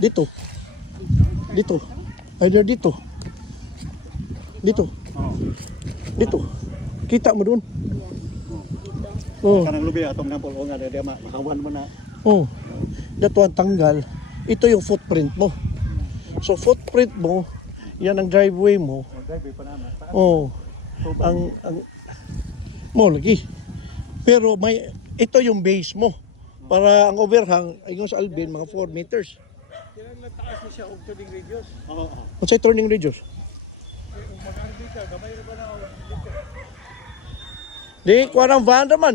Dito. Dito. Either dito. Dito. Dito. Kita mo doon. Oh. Kanang lubi atong nampol o nga dia mahawan mo na. Oh. Dato ang tanggal. Ito yung footprint mo. So footprint mo, yan ang driveway mo. Driveway pa naman. Oh. Ang mo lagi. Pero may ito yung base mo. Para ang overhang ay sa Alvin mga 4 meters. Kailan nataas mo siya og turning radius? Oo. Kung sa turning radius. Kung mag-RV ka, gamay na ba na dito? Di, kuha ng van naman.